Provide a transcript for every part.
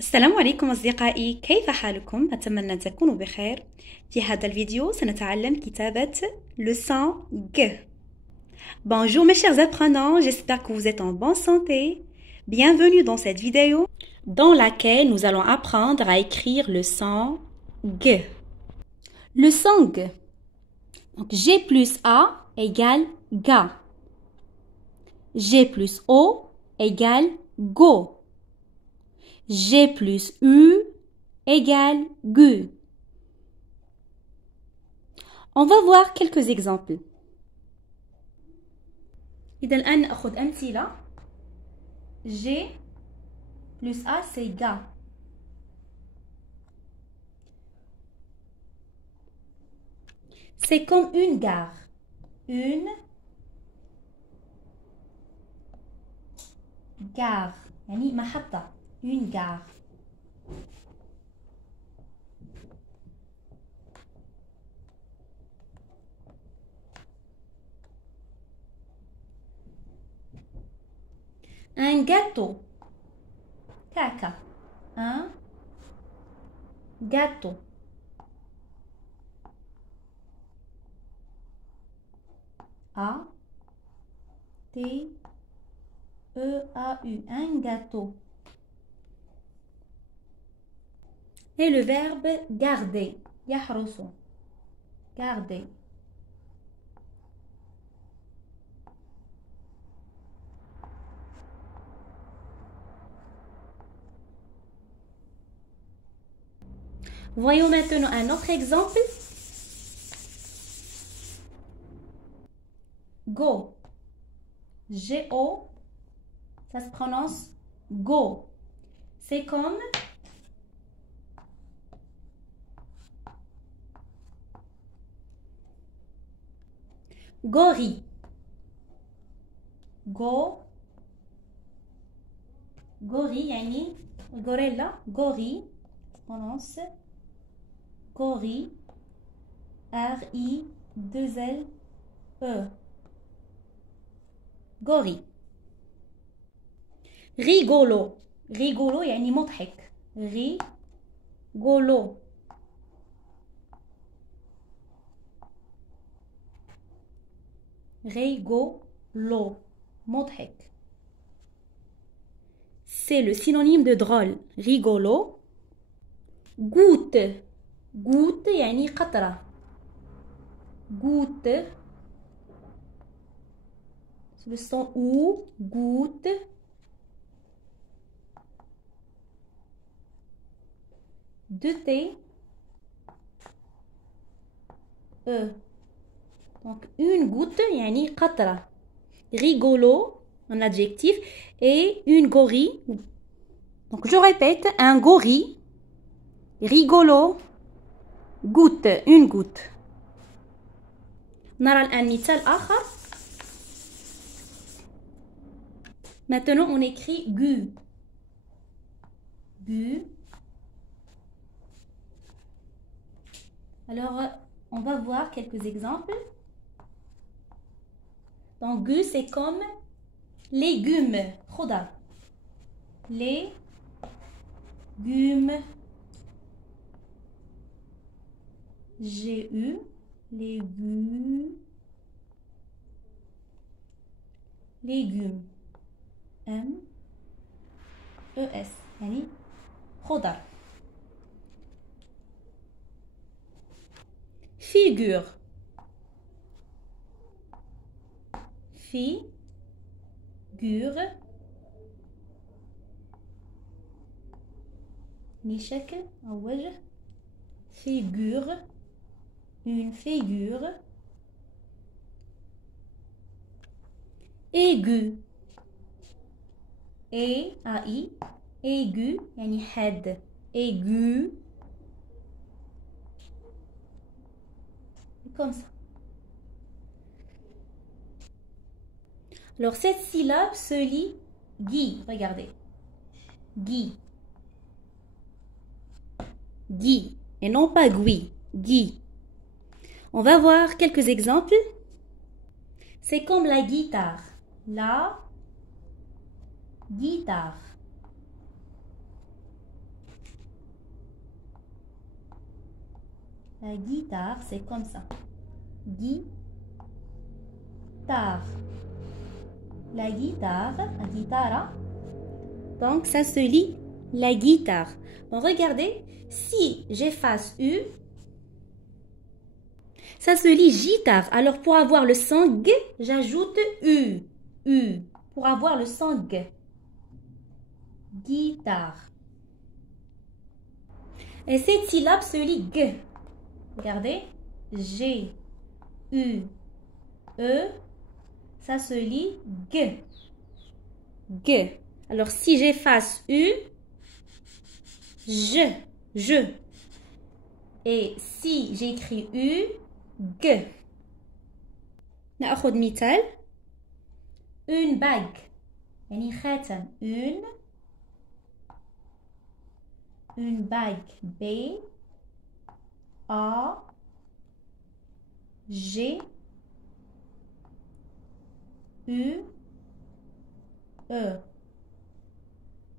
السلام عليكم أصدقائي، كيف حالكم؟ أتمنى أن تكونوا بخير. في هذا الفيديو سنتعلم كتابة le son G. Bonjour mes chers apprenants, j'espère que vous êtes en bonne santé. Bienvenue dans cette vidéo dans laquelle nous allons apprendre à écrire le son G. Le son G. Donc G plus A égale GA. G plus O égale GO. G plus U égale GU. On va voir quelques exemples. إذا الآن نأخذ أمثلة. G plus A c'est GA. C'est comme une gare. Une gare. يعني محطة. Une gare. Un gâteau. Caca. Un gâteau. A T E A U. Un gâteau. Et le verbe garder. يحرس. Garder. Voyons maintenant un autre exemple. Go. G-O. Ça se prononce go. C'est comme gorille. Go. Gorille, يعني gorilla. Gorille. Ça se prononce gorille. R-I-2-L-E. gorille. rigolo. rigolo يعني مضحك. rigolo. rigolo. مضحك. C'est le synonyme de drôle. rigolo. goutte. goutte يعني قطرة. goutte. Le son ou. goutte. Deux T. E. Donc une goutte يعني قطرة. rigolo un adjectif et une gorille. Donc je répète, un gorille. rigolo. goutte, une goutte. نرى الآن مثال آخر. Maintenant on écrit gu. gu. Alors on va voir quelques exemples. Donc gu c'est comme légumes. خضر. légumes. G-U. légumes. légumes. M-E-S. يعني خضر. figure. figure. شكل أو وجه. figure. une figure. aigu. A-I. aigu يعني حاد. aigu. Comme ça. Alors cette syllabe se lit Guy. Regardez. Guy. Guy. Et non pas Gui. Guy. On va voir quelques exemples. C'est comme la guitare. La guitare. La guitare, c'est comme ça. Guitare. La guitare, la guitare. Donc, ça se lit la guitare. Donc, regardez, si j'efface U, ça se lit guitare. Alors, pour avoir le son G, j'ajoute U. U. Pour avoir le son G. Guitare. Et cette syllabe se lit G. Regardez. G. U. E. Ça se lit G. G. Alors, si j'efface U, je. Et si j'écris U, G. نأخذ مثال. Une bague. يعني خاتم. Une bague. B. A. G. U. E.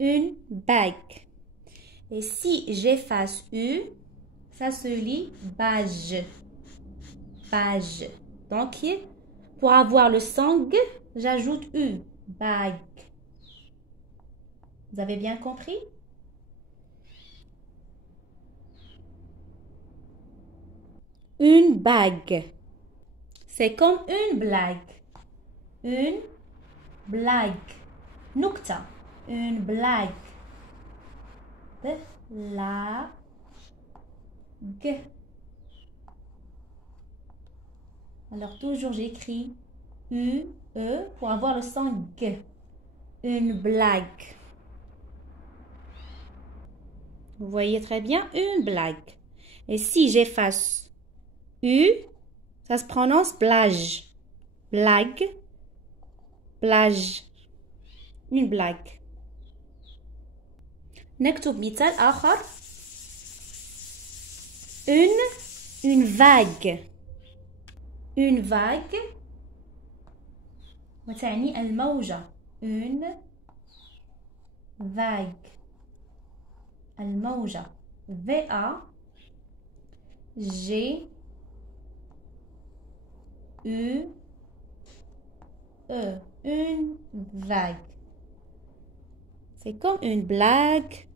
Une bague. Et si j'efface U, ça se lit bage. Bage. Donc, pour avoir le son G, j'ajoute U. Bague. Vous avez bien compris? Une bague. C'est comme une blague. Une blague. Nukta. Une blague. La G. Alors, toujours j'écris U, E pour avoir le son G. Une blague. Vous voyez très bien, une blague. Et si j'efface U, ça se prononce plage. Blague. Plage. Une blague. نكتب مثال آخر. Une vague. Une vague وتعني الموجة. Une vague. الموجة. V-A G U E. Une vague. C'est comme une blague.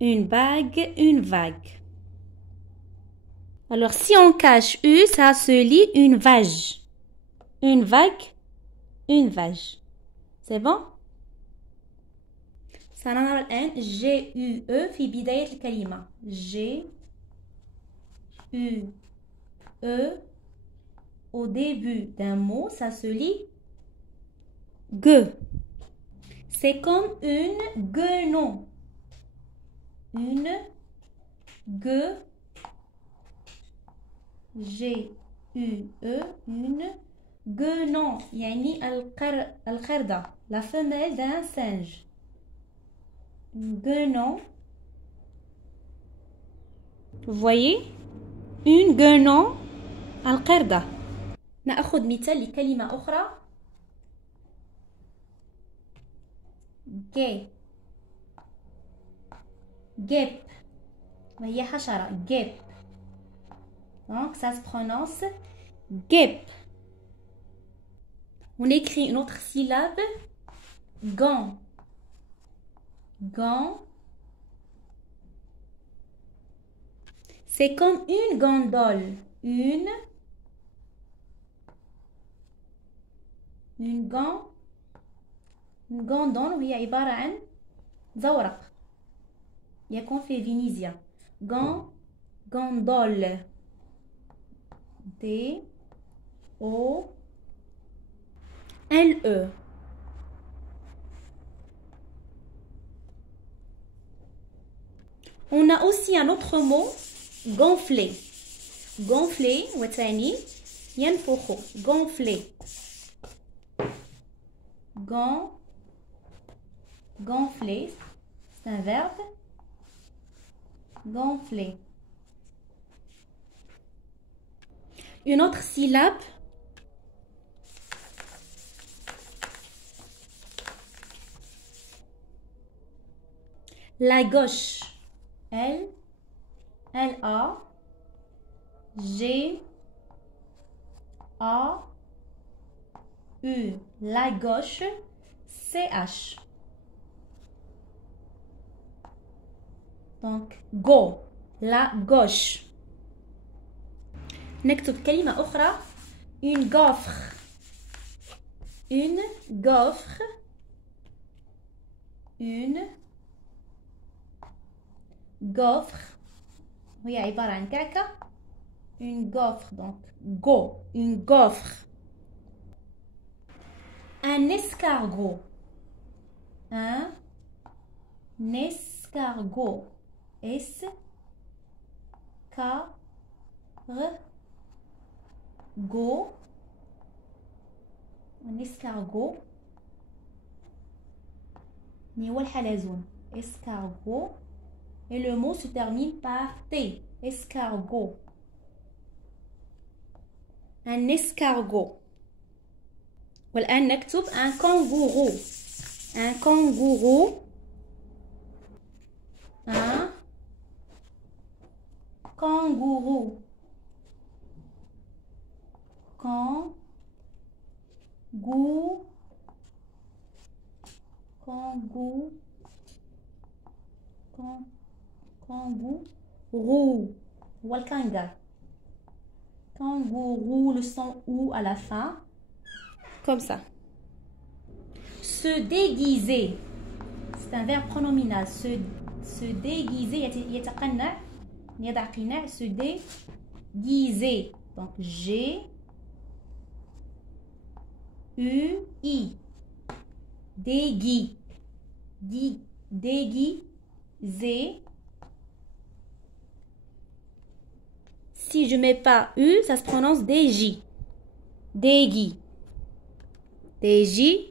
Une bague, une vague. Alors, si on cache U, ça se lit une vague. Une vague, une vague. C'est bon? سنرى الآن G U E في بداية الكلمة. G U E au début d'un mot, ça se lit G. C'est comme une guenon. Une G G U E. Une guenon. يعني القردة. La femelle d'un singe. Une guenon. Vous voyez? Une guenon. القردة. نأخذ مثال لكلمة أخرى. جي. جيب. وهي حشرة. جيب. Donc ça se prononce guêpe. On écrit une autre syllabe. Gant. Gant. C'est comme une gondole. Une gant. Une gondole وهي عبارة عن زورق يكون في فينيزيا. Gant. Gondole. D O L E. On a aussi un autre mot, gonfler. Gonfler وثاني ينفخ. Gonfler. Gonfler, c'est un verbe. Gonfler. Une autre syllabe. La gauche. L L-A-G-A-U. La gauche, C-H. Donc, go. La gauche. نكتب كلمة أخرى. Une gaufre. Une gaufre. Une gaufre. هي عبارة عن كعكة. Une gaufre. Donc, go. Une gaufre. Un escargot. Un escargot. Escargot. Un escargot. Ni الحلزون. Escargot. Et le mot se termine par T. Escargot. Un escargot. والآن نكتب un kangourou. Un kangourou. Un kangourou. Kangourou. Walkanga. Kangourou, le son ou à la fin. Comme ça. Se déguiser. C'est un verbe pronominal. Se déguiser. يتقنع. يضع قناع. Se déguiser. Donc G-U-I. Déguiser. Si je mets pas U, ça se prononce DJ. Dégui. Dégui.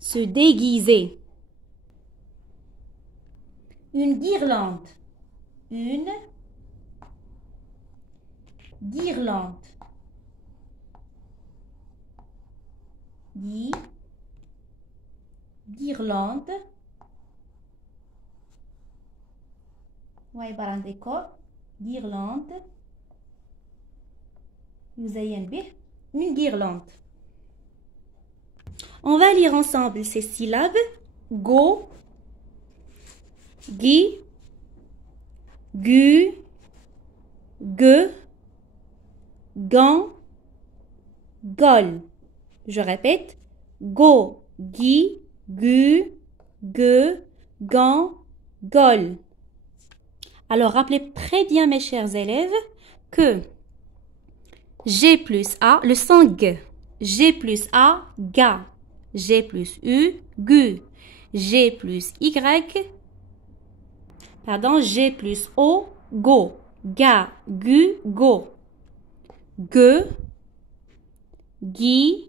Se déguiser. Une guirlande. Une guirlande. Guirlande. وعبارة عن décor. Guirlande. يزين به. Une guirlande. On va lire ensemble ces syllabes. Go, gui, gu, ge, gan, gol. Je répète. Go, gui, gu, ge, gan, gol. Alors, rappelez très bien, mes chers élèves, que G plus A, le son G. G plus A, ga. G plus U, gu. G plus Y, pardon, G plus O, go. Ga, gu, go. Ge, gui,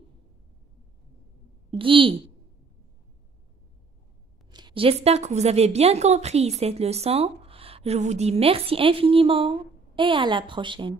gui. J'espère que vous avez bien compris cette leçon. Je vous dis merci infiniment et à la prochaine.